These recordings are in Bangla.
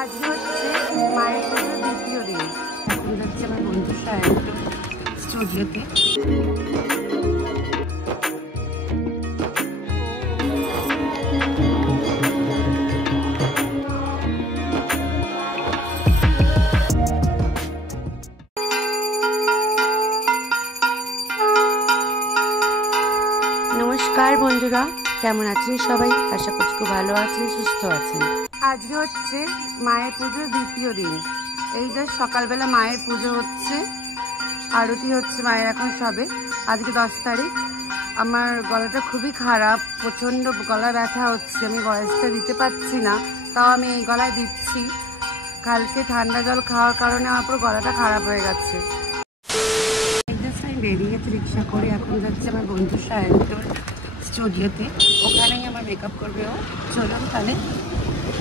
আজকে হচ্ছে মায়ের পুজোর দ্বিতীয় দিন। এখন যাচ্ছে আমার বন্ধুর সায়ন্ত স্টুডিওতে। নমস্কার বন্ধুরা, কেমন আছেন সবাই? আশা করছি খুব ভালো আছেন, সুস্থ আছেন। আজকে হচ্ছে মায়ের পুজোর দ্বিতীয় দিন। এই যে সকালবেলা মায়ের পুজো হচ্ছে, আরতি হচ্ছে মায়ের এখন সবে। আজকে 10 তারিখ। আমার গলাটা খুবই খারাপ, প্রচণ্ড গলা ব্যথা হচ্ছে, আমি ভয়েসটা দিতে পারছি না, তাও আমি এই গলায় দিচ্ছি। কালকে ঠান্ডা জল খাওয়ার কারণে আমার পুরো গলাটা খারাপ হয়ে গেছে। আমি বেরিয়েছি রিক্সা করে, এখন যাচ্ছে আমার বন্ধু সায়ন্তর স্টুডিওতে, ওখানেই আমার মেকআপ করবে ও। চলুন তাহলে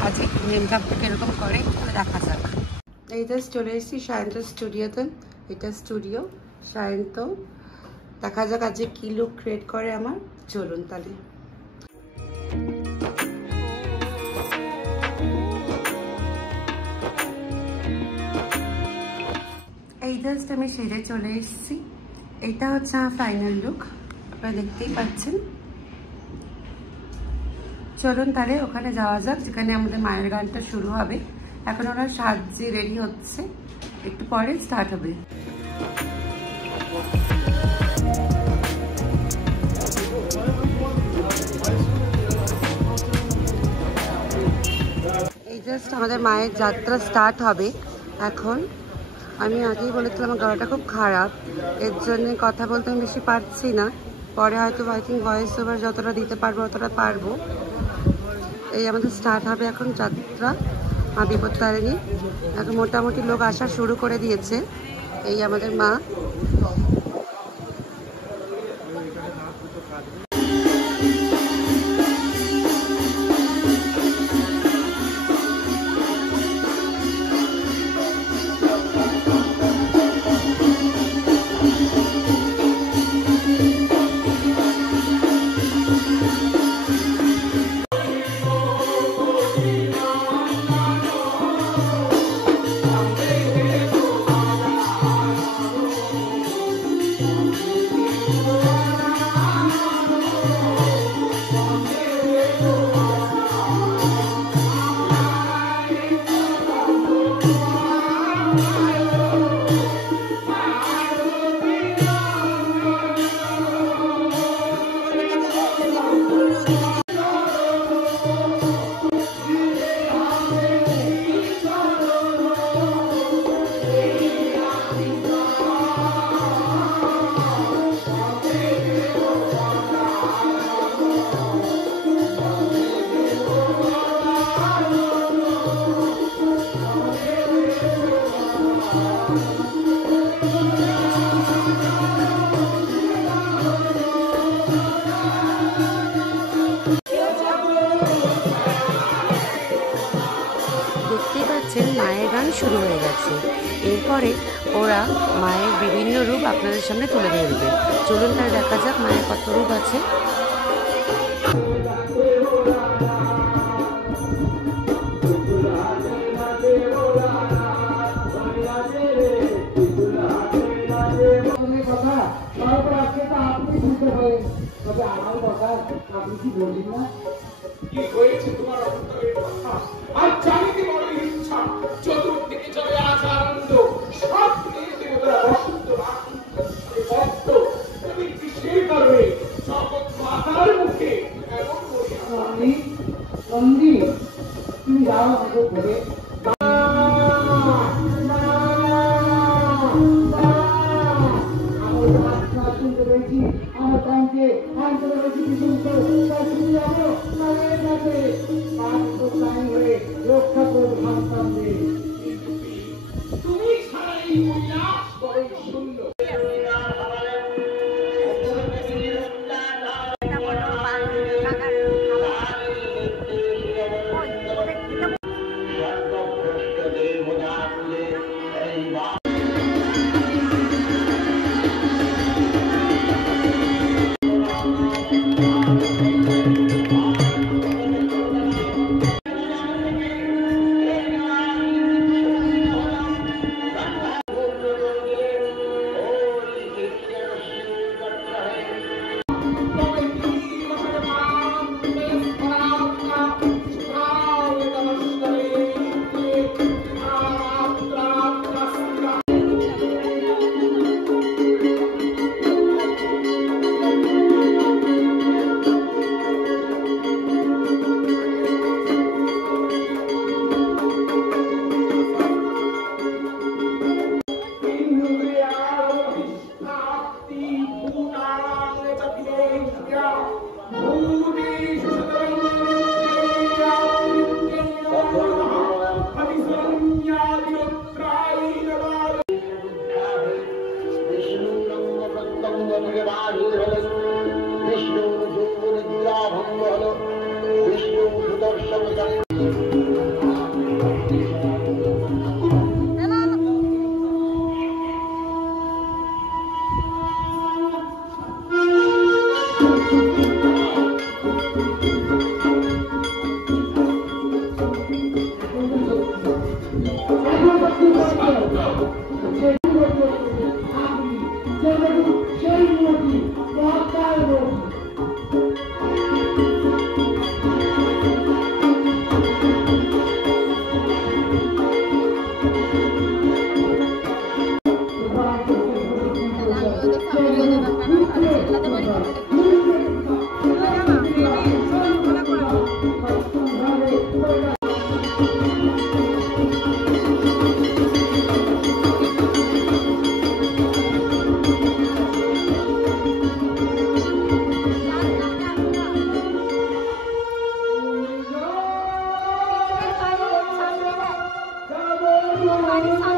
আজকে মেকআপটা কীরকম করে দেখা যাক। এই জাস্ট চলে এসেছি সায়ন্তর স্টুডিওতে। এটা স্টুডিও সায়ন্ত, দেখা যাক আজকে কী লুক ক্রিয়েট করে আমার। চলুন তাহলে। এই জাস্ট আমি সেরে চলে এসেছি। এটা হচ্ছে আমার ফাইনাল লুক, আপনারা দেখতেই পাচ্ছেন। চলুন তাহলে ওখানে যাওয়া যাক, যেখানে আমাদের মায়ের গানটা শুরু হবে। এখন ওরা সাজে রেডি হচ্ছে, একটু পরে স্টার্ট হবে। এই জাস্ট আমাদের মায়ের যাত্রা স্টার্ট হবে এখন। আমি আগেই বলেছিলাম আমার গলাটা খুব খারাপ, এর জন্য কথা বলতে আমি বেশি পারছি না। পরে হয়তো আই থিঙ্ক ভয়েস ওভার যতটা দিতে পারবো অতটা পারবো। এই আমাদের স্টার্ট হবে এখন যাত্রা মা বিপত্তারিণী। এখন মোটামুটি লোক আসা শুরু করে দিয়েছে। এই আমাদের মা। দেখতেই পাচ্ছেন মায়ের গান শুরু হয়ে গেছে। এরপরে ওরা মায়ের বিভিন্ন রূপ আপনাদের সামনে তুলে ধরবে। চলুন তার দেখা যাক মায়ের কত রূপ আছে। চতুর্দিকে চলে আসা আনন্দ, সব দেবতা বসন্ত তুমি কিসের কারণে জগৎ মাতার মুখে এমন নন্দী তুমি যাও করে আমার কানকে অন্তরে রয়েছি বিশুদ্ধ রক্ষা করবো ভাবতাম তুমি ছাড়া এই উল্লাস বড়ই সুন্দর। Thank you.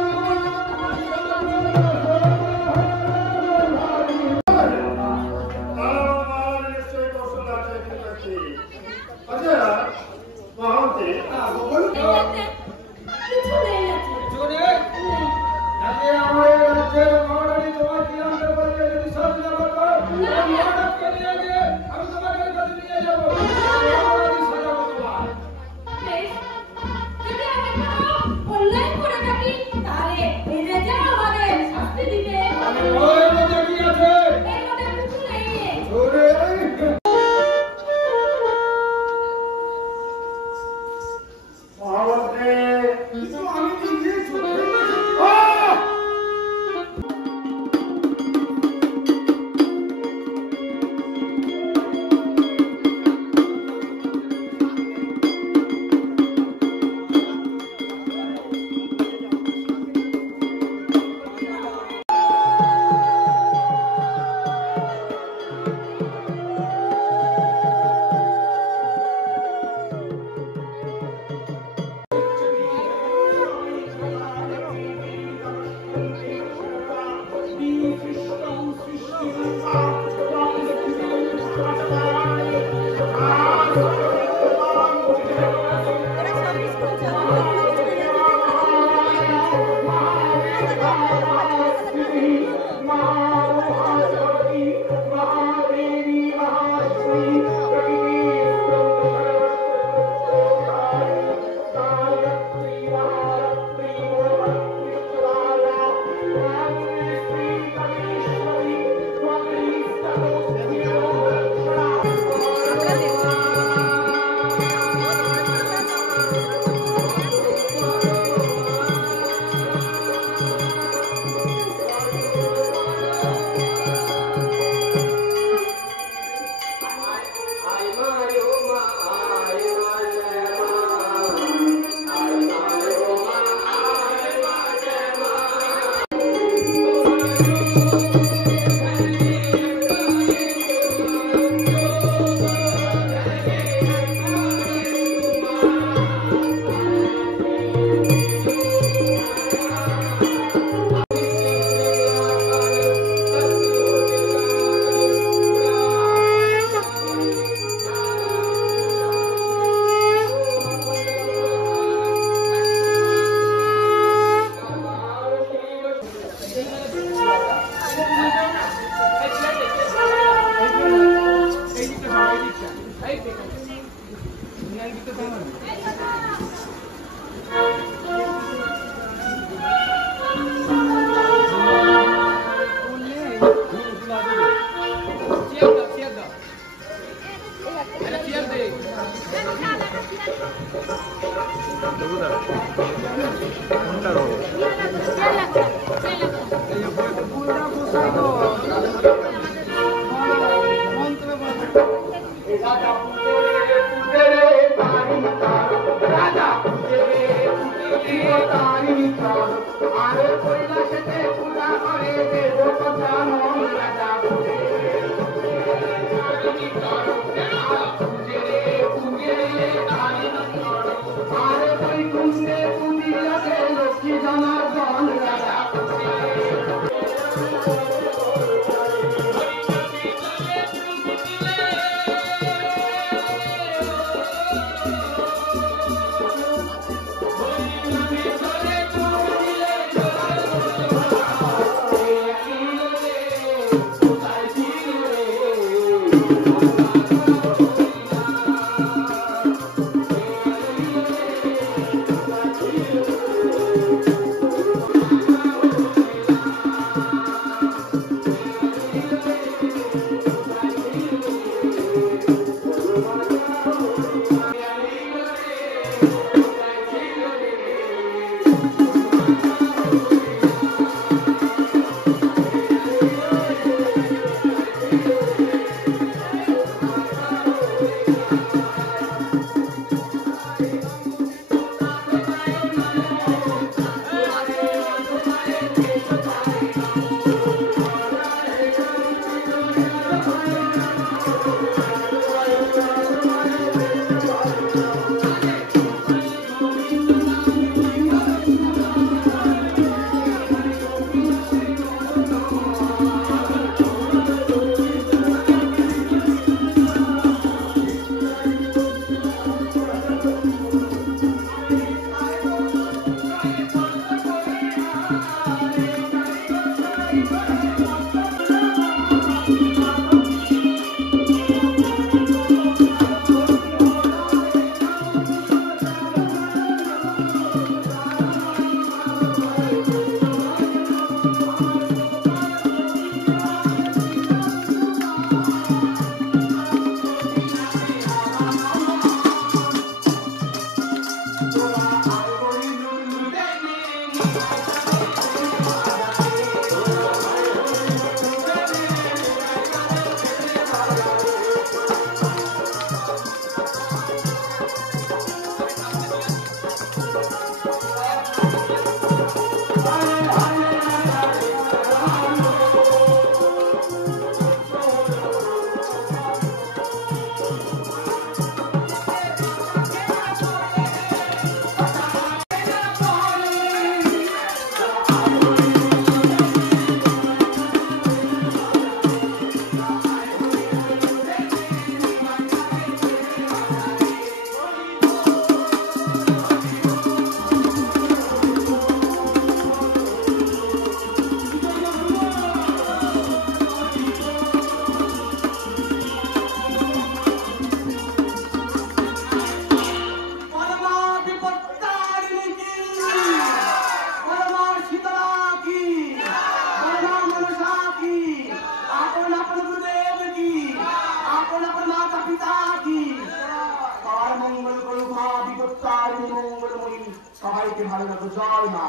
তো জয় মা।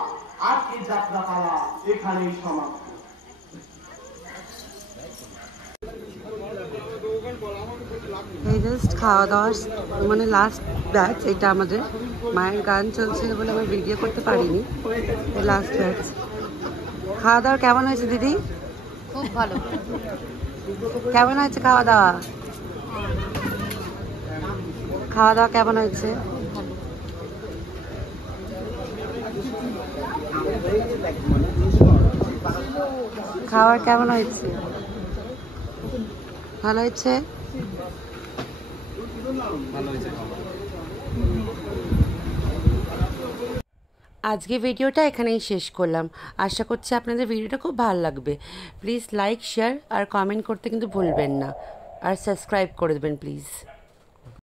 আজকের যাত্রা পালা এখানেই সমাপ্ত। এই জাস্ট খাওয়া দাওয়ার মানে লাস্ট ব্যাচ, এটা আমাদের মায়ের গান চলছিল বলে আমরা ভিডিও করতে পারিনি। লাস্ট ব্যাচ খাওয়া দাওয়া কেমন হয়েছে দিদি? খুব ভালো। কেমন হয়েছে খাওয়া দাওয়া? খাওয়া দাওয়া কেমন হয়েছে? খাওয়ার কেমন হয়েছে? ভালো হয়েছে। আজকে ভিডিওটা এখানেই শেষ করলাম। আশা করছি আপনাদের ভিডিওটা খুব ভালো লাগবে। প্লিজ লাইক, শেয়ার আর কমেন্ট করতে কিন্তু ভুলবেন না, আর সাবস্ক্রাইব করে দেবেন প্লিজ।